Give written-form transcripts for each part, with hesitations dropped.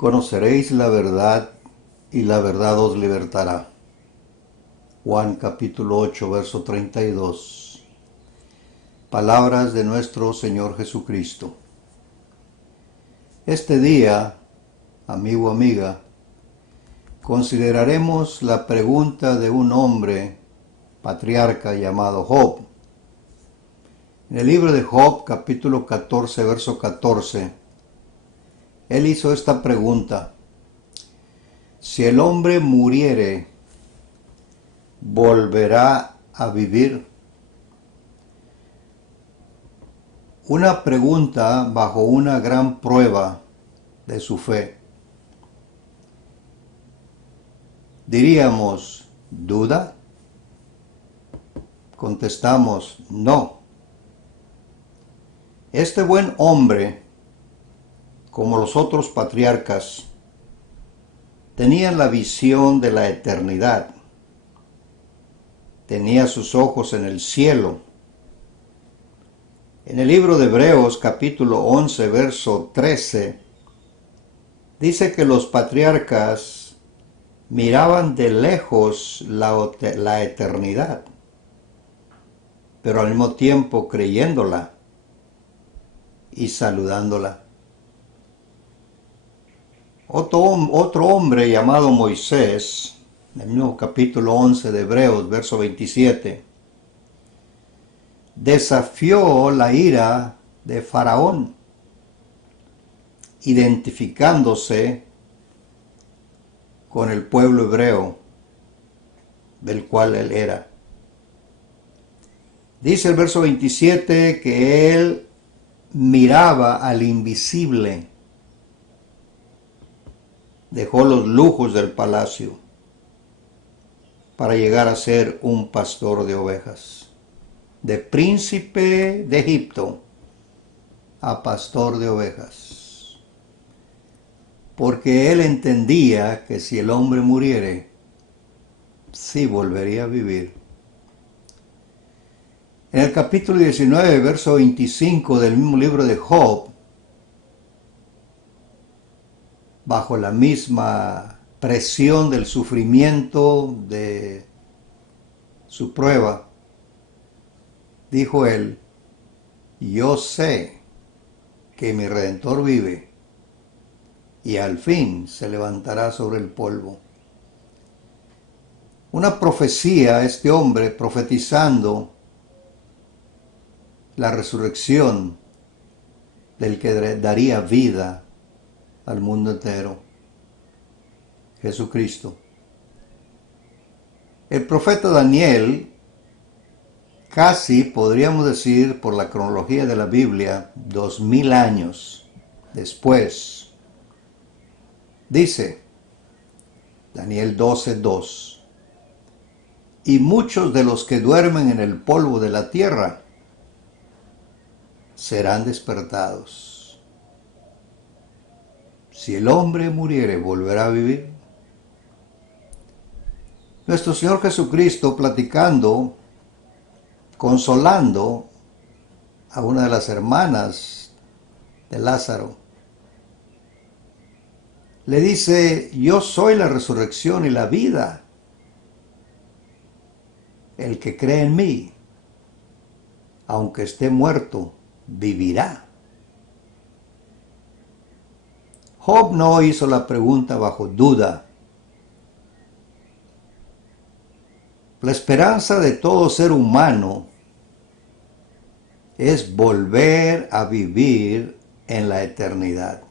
Conoceréis la verdad y la verdad os libertará. Juan capítulo 8, verso 32. Palabras de nuestro Señor Jesucristo. Este día, amigo, amiga, consideraremos la pregunta de un hombre patriarca llamado Job. En el libro de Job, capítulo 14, verso 14, él hizo esta pregunta: si el hombre muriere, ¿volverá a vivir? Una pregunta bajo una gran prueba de su fe. Diríamos, ¿duda? Contestamos, no. Este buen hombre, como los otros patriarcas, tenía la visión de la eternidad. Tenía sus ojos en el cielo. En el libro de Hebreos, capítulo 11, verso 13, dice que los patriarcas miraban de lejos la eternidad, pero al mismo tiempo creyéndola y saludándola. Otro hombre llamado Moisés, en el mismo capítulo 11 de Hebreos, verso 27, desafió la ira de Faraón, identificándose con el pueblo hebreo del cual él era. Dice el verso 27 que él miraba al invisible, dejó los lujos del palacio para llegar a ser un pastor de ovejas. De príncipe de Egipto a pastor de ovejas. Porque él entendía que si el hombre muriere, sí volvería a vivir. En el capítulo 19, verso 25 del mismo libro de Job, bajo la misma presión del sufrimiento de su prueba, dijo él, yo sé que mi Redentor vive y al fin se levantará sobre el polvo. Una profecía, este hombre profetizando la resurrección del que daría vida al mundo entero, Jesucristo. El profeta Daniel, casi podríamos decir por la cronología de la Biblia, 2000 años después, dice, Daniel 12:2, y muchos de los que duermen en el polvo de la tierra serán despertados. Si el hombre muriere, ¿volverá a vivir? Nuestro Señor Jesucristo, platicando, consolando a una de las hermanas de Lázaro, le dice, yo soy la resurrección y la vida. El que cree en mí, aunque esté muerto, vivirá. Job no hizo la pregunta bajo duda. La esperanza de todo ser humano es volver a vivir en la eternidad.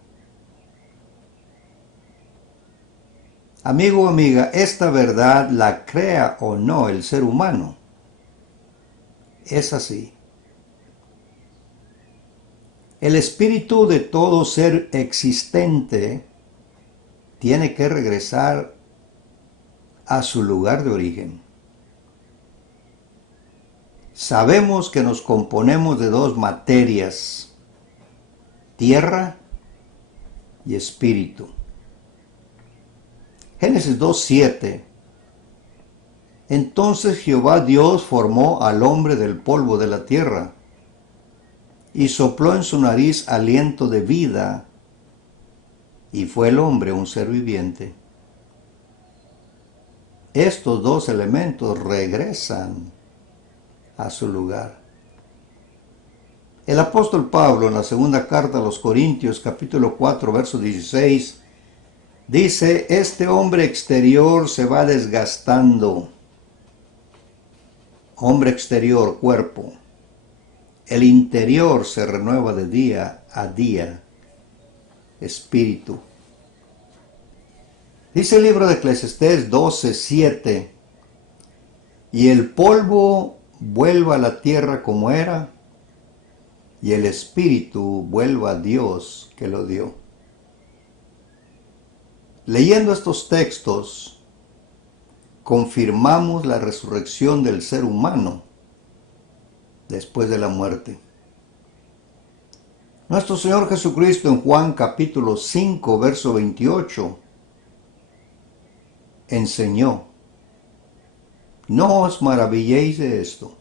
Amigo o amiga, esta verdad, la crea o no el ser humano, es así. El espíritu de todo ser existente tiene que regresar a su lugar de origen. Sabemos que nos componemos de dos materias, tierra y espíritu. Génesis 2:7. Entonces Jehová Dios formó al hombre del polvo de la tierra y sopló en su nariz aliento de vida y fue el hombre un ser viviente. Estos dos elementos regresan a su lugar. El apóstol Pablo en la segunda carta a los Corintios, capítulo 4, verso 16, dice, este hombre exterior se va desgastando. Hombre exterior, cuerpo. El interior se renueva de día a día. Espíritu. Dice el libro de Eclesiastés 12:7, y el polvo vuelva a la tierra como era, y el espíritu vuelva a Dios que lo dio. Leyendo estos textos, confirmamos la resurrección del ser humano después de la muerte. Nuestro Señor Jesucristo en Juan capítulo 5, verso 28, enseñó, no os maravilléis de esto,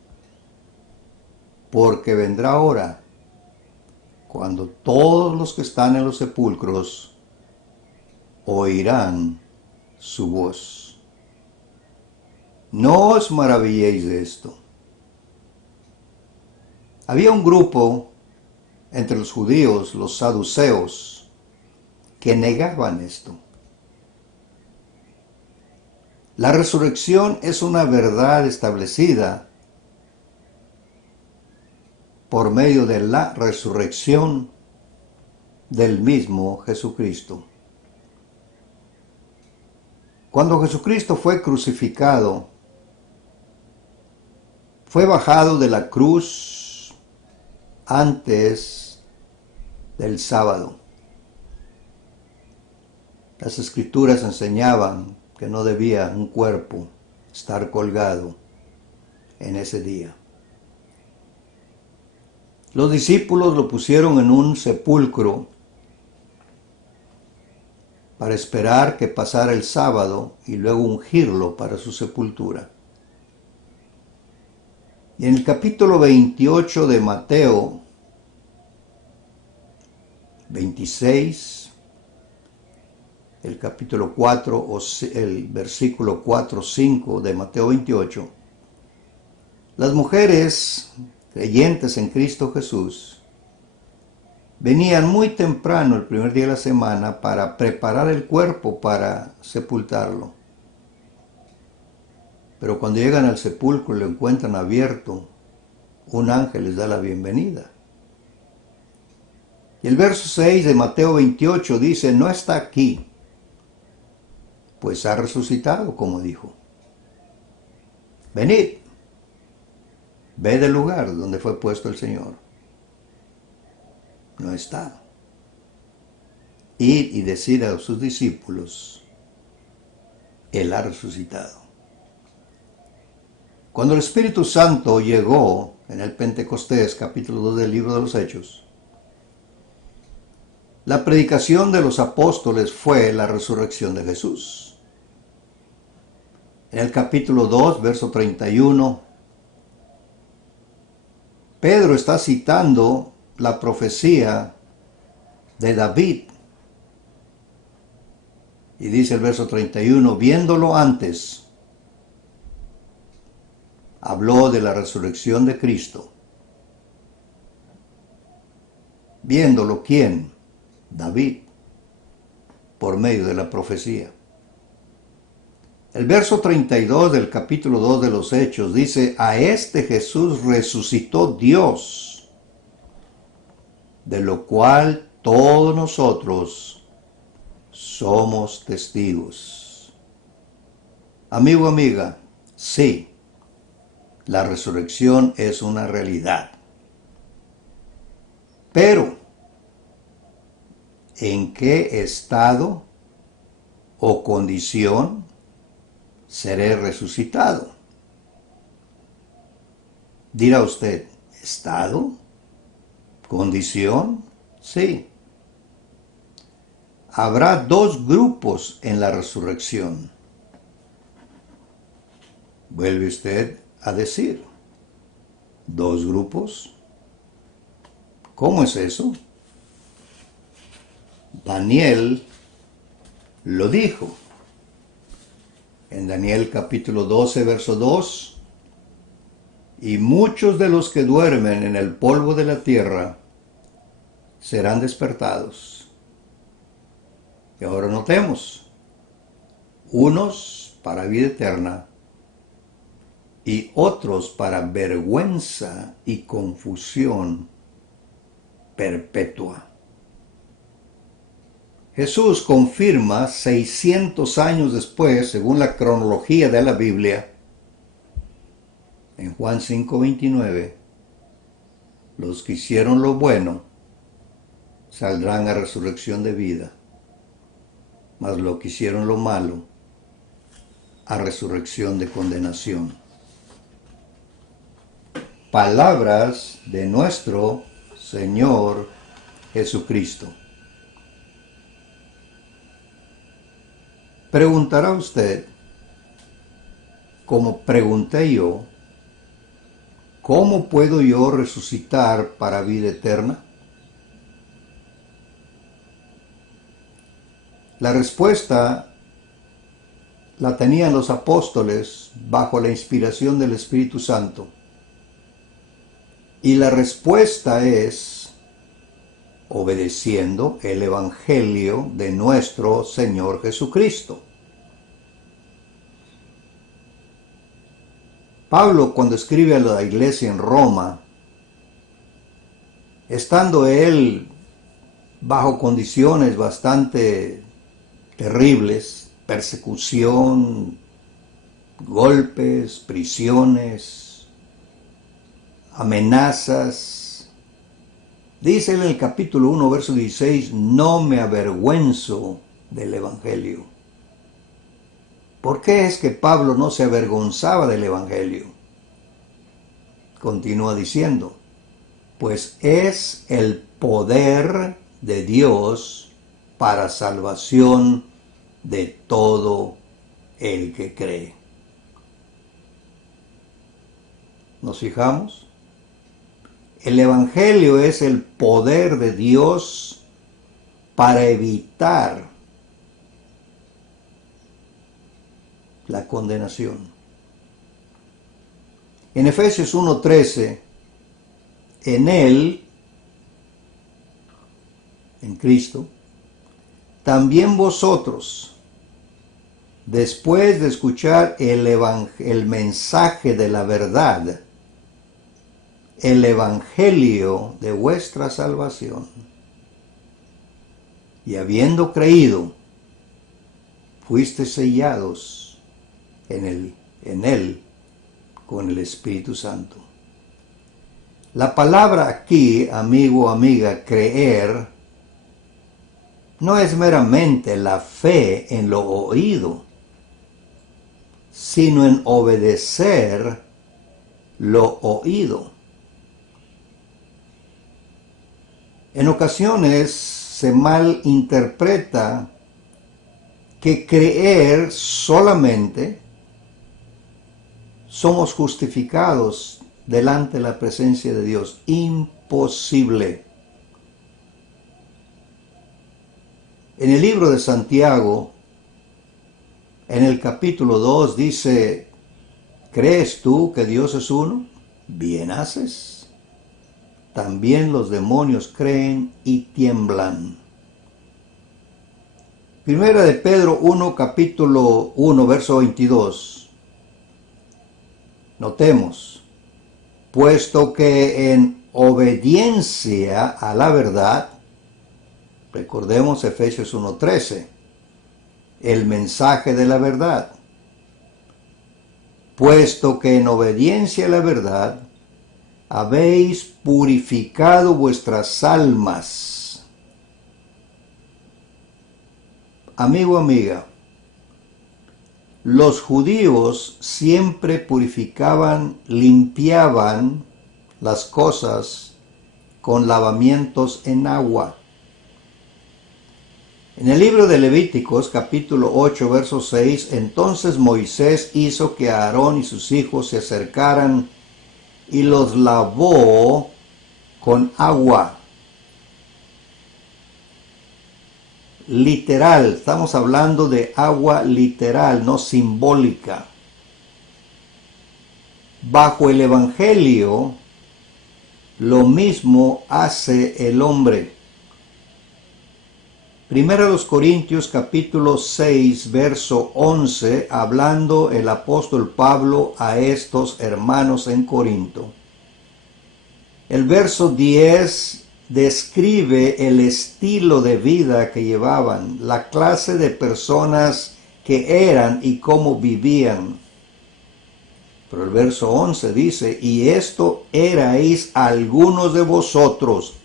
porque vendrá hora cuando todos los que están en los sepulcros oirán su voz. No os maravilléis de esto. Había un grupo entre los judíos, los saduceos, que negaban esto. La resurrección es una verdad establecida por medio de la resurrección del mismo Jesucristo. Cuando Jesucristo fue crucificado, fue bajado de la cruz antes del sábado. Las Escrituras enseñaban que no debía un cuerpo estar colgado en ese día. Los discípulos lo pusieron en un sepulcro para esperar que pasara el sábado y luego ungirlo para su sepultura. Y en el capítulo 28 de Mateo 26, el capítulo 4 o el versículo 4-5 de Mateo 28, las mujeres creyentes en Cristo Jesús venían muy temprano el primer día de la semana para preparar el cuerpo para sepultarlo. Pero cuando llegan al sepulcro y lo encuentran abierto, un ángel les da la bienvenida. Y el verso 6 de Mateo 28 dice, no está aquí, pues ha resucitado, como dijo. Venid, ve del lugar donde fue puesto el Señor. No está. Id y decid a sus discípulos, Él ha resucitado. Cuando el Espíritu Santo llegó en el Pentecostés, capítulo 2 del libro de los Hechos, la predicación de los apóstoles fue la resurrección de Jesús. En el capítulo 2, verso 31, Pedro está citando la profecía de David. Y dice el verso 31, viéndolo antes, habló de la resurrección de Cristo. Viéndolo, ¿quién? David, por medio de la profecía. El verso 32 del capítulo 2 de los Hechos dice, a este Jesús resucitó Dios, de lo cual todos nosotros somos testigos. Amigo, amiga, sí, la resurrección es una realidad. Pero, ¿en qué estado o condición seré resucitado? Dirá usted, ¿estado? ¿Condición? Sí. Habrá dos grupos en la resurrección. Vuelve usted a decir, ¿dos grupos? ¿Cómo es eso? Daniel lo dijo. En Daniel capítulo 12, verso 2, y muchos de los que duermen en el polvo de la tierra serán despertados. Y ahora notemos, unos para vida eterna y otros para vergüenza y confusión perpetua. Jesús confirma 600 años después, según la cronología de la Biblia, en Juan 5:29, los que hicieron lo bueno saldrán a resurrección de vida, mas los que hicieron lo malo a resurrección de condenación. Palabras de nuestro Señor Jesucristo. Preguntará usted, como pregunté yo, ¿cómo puedo yo resucitar para vida eterna? La respuesta la tenían los apóstoles bajo la inspiración del Espíritu Santo. Y la respuesta es obedeciendo el Evangelio de nuestro Señor Jesucristo. Pablo, cuando escribe a la iglesia en Roma, estando él bajo condiciones bastante terribles, persecución, golpes, prisiones, amenazas, dice en el capítulo 1, verso 16, no me avergüenzo del Evangelio. ¿Por qué es que Pablo no se avergonzaba del Evangelio? Continúa diciendo, pues es el poder de Dios para salvación de todo el que cree. ¿Nos fijamos? El Evangelio es el poder de Dios para evitar la condenación. En Efesios 1:13, en Él, en Cristo, también vosotros, después de escuchar el mensaje de la verdad, el evangelio de vuestra salvación, y habiendo creído, fuisteis sellados en él con el Espíritu Santo. La palabra aquí, amigo o amiga, creer, no es meramente la fe en lo oído, sino en obedecer lo oído. En ocasiones se malinterpreta que creer solamente somos justificados delante de la presencia de Dios. Imposible. En el libro de Santiago, en el capítulo 2 dice, ¿crees tú que Dios es uno? Bien haces. También los demonios creen y tiemblan. Primera de Pedro 1, capítulo 1, verso 22. Notemos, puesto que en obediencia a la verdad, recordemos Efesios 1:13, el mensaje de la verdad, puesto que en obediencia a la verdad habéis purificado vuestras almas. Amigo, amiga, los judíos siempre purificaban, limpiaban las cosas con lavamientos en agua. En el libro de Levíticos, capítulo 8, verso 6, entonces Moisés hizo que Aarón y sus hijos se acercaran y los lavó con agua. literal. Estamos hablando de agua literal, no simbólica. Bajo el Evangelio, lo mismo hace el hombre. Primero a los Corintios capítulo 6, verso 11, hablando el apóstol Pablo a estos hermanos en Corinto. El verso 10 describe el estilo de vida que llevaban, la clase de personas que eran y cómo vivían. Pero el verso 11 dice, y esto erais algunos de vosotros,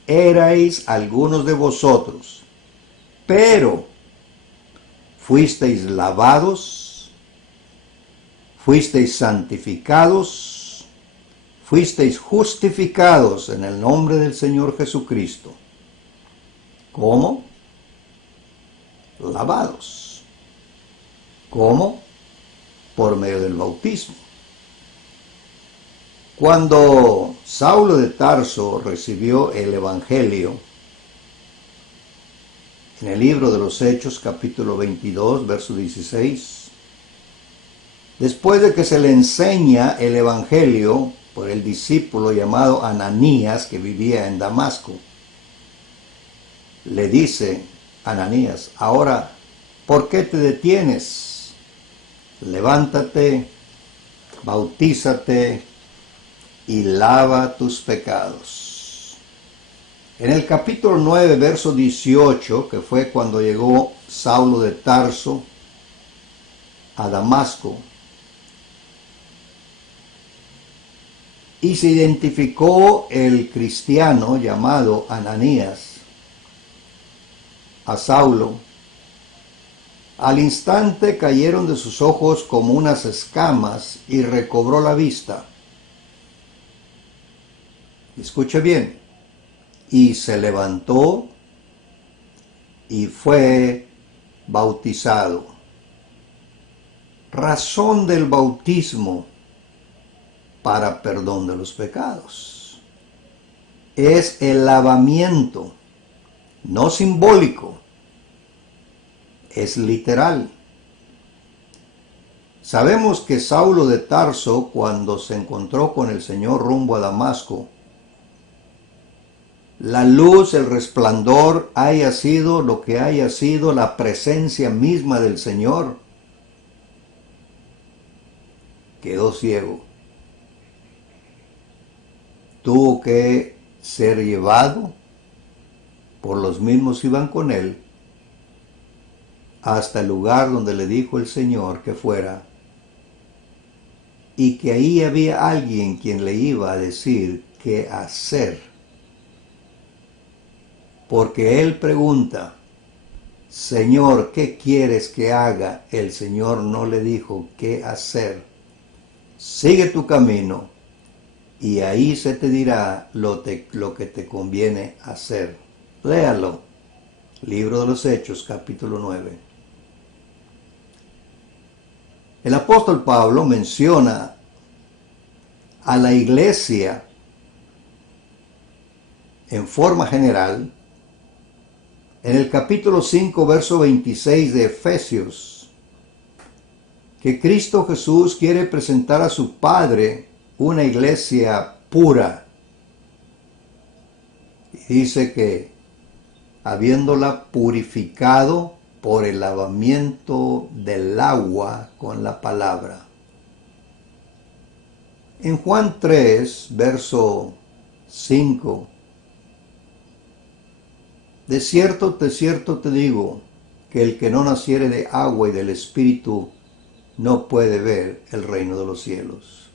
pero fuisteis lavados, fuisteis santificados, fuisteis justificados en el nombre del Señor Jesucristo. ¿Cómo? Lavados. ¿Cómo? Por medio del bautismo. Cuando Saulo de Tarso recibió el Evangelio, en el libro de los Hechos, capítulo 22, verso 16, después de que se le enseña el Evangelio por el discípulo llamado Ananías, que vivía en Damasco, le dice Ananías, ahora, ¿por qué te detienes? Levántate, bautízate y lava tus pecados. En el capítulo 9, verso 18, que fue cuando llegó Saulo de Tarso a Damasco, y se identificó el cristiano llamado Ananías a Saulo, al instante cayeron de sus ojos como unas escamas y recobró la vista. Escuche bien. Y se levantó y fue bautizado. Razón del bautismo para perdón de los pecados. Es el lavamiento, no simbólico, es literal. Sabemos que Saulo de Tarso, cuando se encontró con el Señor rumbo a Damasco, la luz, el resplandor haya sido lo que haya sido, la presencia misma del Señor, quedó ciego. Tuvo que ser llevado por los mismos que iban con él hasta el lugar donde le dijo el Señor que fuera, y que ahí había alguien quien le iba a decir qué hacer. Porque él pregunta, Señor, ¿qué quieres que haga? El Señor no le dijo qué hacer. Sigue tu camino y ahí se te dirá lo que te conviene hacer. Léalo. Libro de los Hechos, capítulo 9. El apóstol Pablo menciona a la iglesia en forma general en el capítulo 5, verso 26 de Efesios, que Cristo Jesús quiere presentar a su Padre una iglesia pura. Y dice que habiéndola purificado por el lavamiento del agua con la palabra. En Juan 3, verso 5, de cierto te digo, que el que no naciere de agua y del Espíritu no puede ver el reino de los cielos.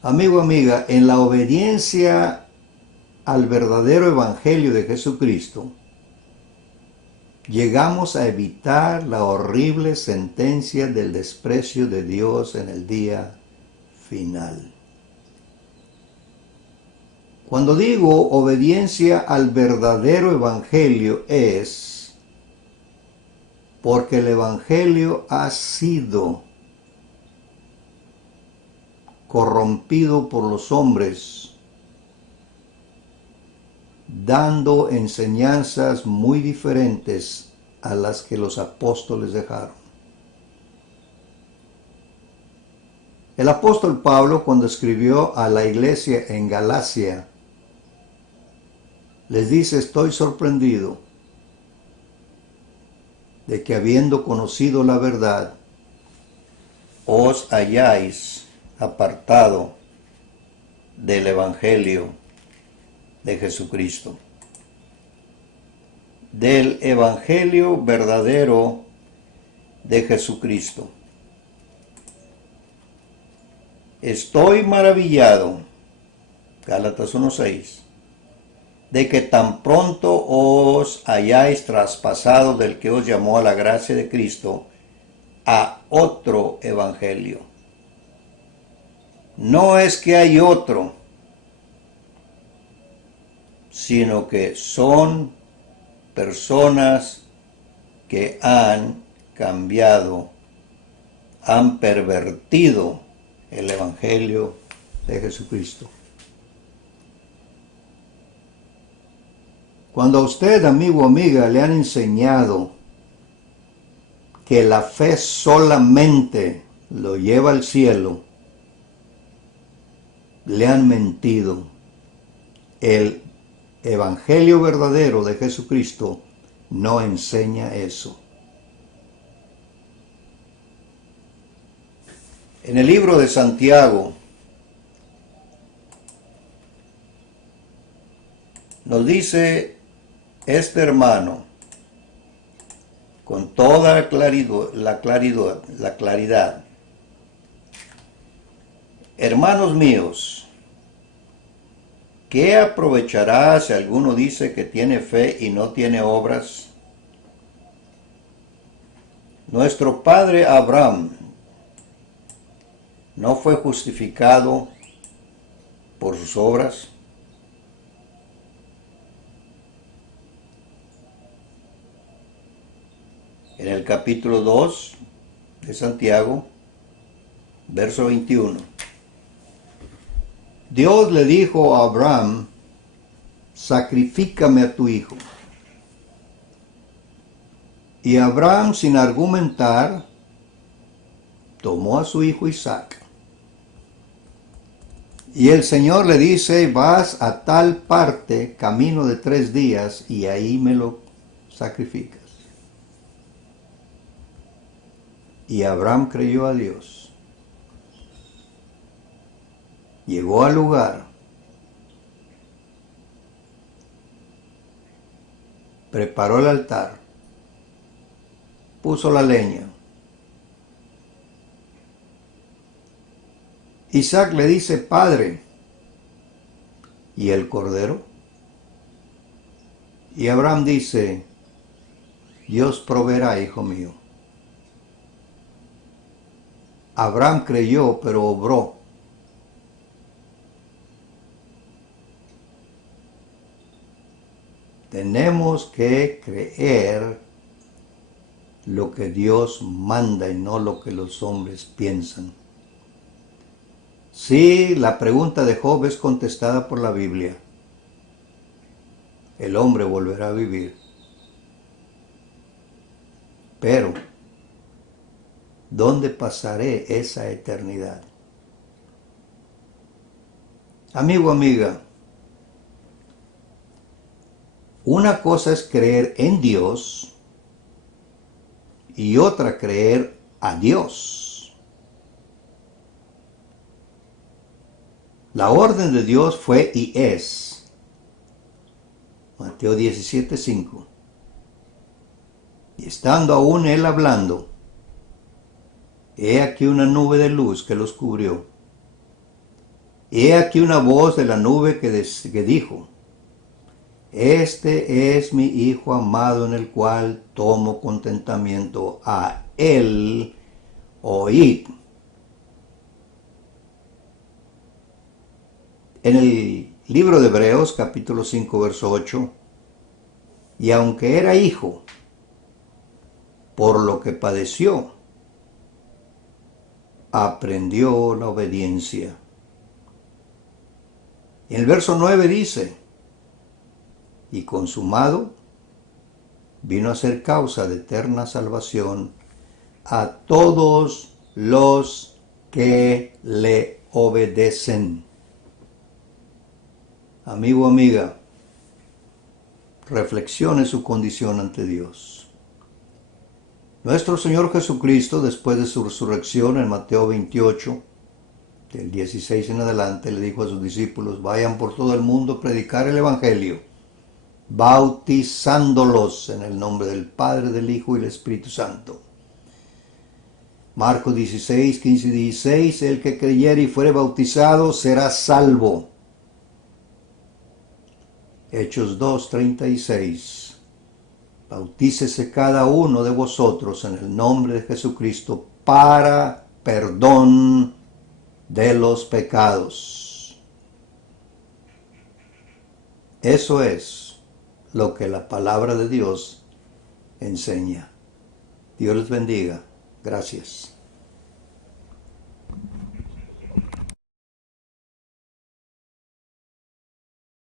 Amigo, amiga, en la obediencia al verdadero Evangelio de Jesucristo, llegamos a evitar la horrible sentencia del desprecio de Dios en el día final. Cuando digo obediencia al verdadero Evangelio es porque el Evangelio ha sido corrompido por los hombres dando enseñanzas muy diferentes a las que los apóstoles dejaron. El apóstol Pablo, cuando escribió a la iglesia en Galacia, les dice: estoy sorprendido de que, habiendo conocido la verdad, os hayáis apartado del Evangelio de Jesucristo, del Evangelio verdadero de Jesucristo. Estoy maravillado, Gálatas 1:6, de que tan pronto os hayáis traspasado del que os llamó a la gracia de Cristo a otro evangelio. No es que hay otro, sino que son personas que han cambiado, han pervertido el evangelio de Jesucristo. Cuando a usted, amigo o amiga, le han enseñado que la fe solamente lo lleva al cielo, le han mentido. El evangelio verdadero de Jesucristo no enseña eso. En el libro de Santiago nos dice este hermano con toda la claridad: hermanos míos, ¿qué aprovechará si alguno dice que tiene fe y no tiene obras? Nuestro padre Abraham no fue justificado por sus obras. En el capítulo 2 de Santiago, verso 21. Dios le dijo a Abraham: sacrifícame a tu hijo. Y Abraham, sin argumentar, tomó a su hijo Isaac. Y el Señor le dice: vas a tal parte, camino de 3 días, y ahí me lo sacrificas. Y Abraham creyó a Dios. Llegó al lugar, preparó el altar, puso la leña. Isaac le dice: Padre, ¿y el cordero? Y Abraham dice: Dios proveerá, hijo mío. Abraham creyó, pero obró. Tenemos que creer lo que Dios manda y no lo que los hombres piensan. Sí, la pregunta de Job es contestada por la Biblia. El hombre volverá a vivir. Pero, ¿dónde pasaré esa eternidad? Amigo, amiga, una cosa es creer en Dios y otra creer a Dios. La orden de Dios fue y es Mateo 17:5. Y estando aún él hablando, he aquí una nube de luz que los cubrió. He aquí una voz de la nube que dijo: este es mi Hijo amado, en el cual tomo contentamiento. A él oíd. En el libro de Hebreos, capítulo 5, verso 8, y aunque era hijo, por lo que padeció, aprendió la obediencia. En el verso 9 dice: y consumado, vino a ser causa de eterna salvación a todos los que le obedecen. Amigo, amiga, reflexione su condición ante Dios. Nuestro Señor Jesucristo, después de su resurrección en Mateo 28, del 16 en adelante, le dijo a sus discípulos: vayan por todo el mundo a predicar el Evangelio, bautizándolos en el nombre del Padre, del Hijo y del Espíritu Santo. Marcos 16, 15 y 16, el que creyere y fuere bautizado será salvo. Hechos 2, 36. Bautícese cada uno de vosotros en el nombre de Jesucristo para perdón de los pecados. Eso es lo que la palabra de Dios enseña. Dios les bendiga. Gracias.